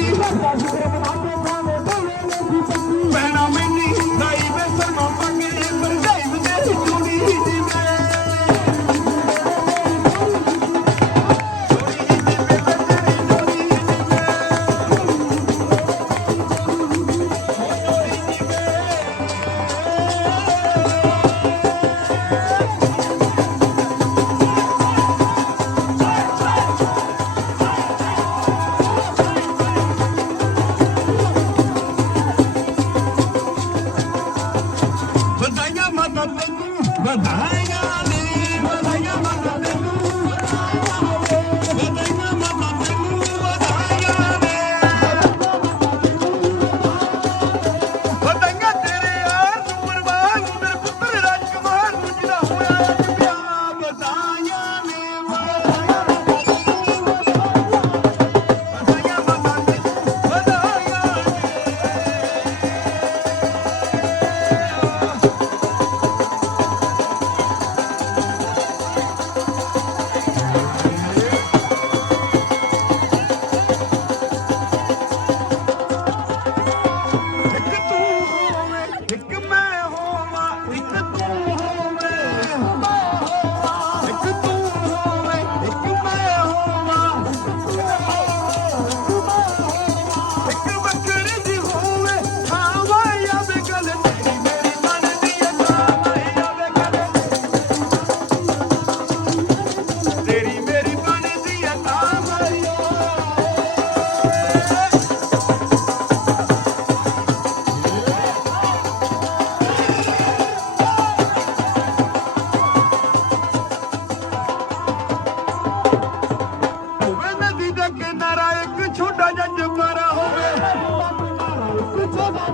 நாட்டில் bye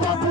Baba.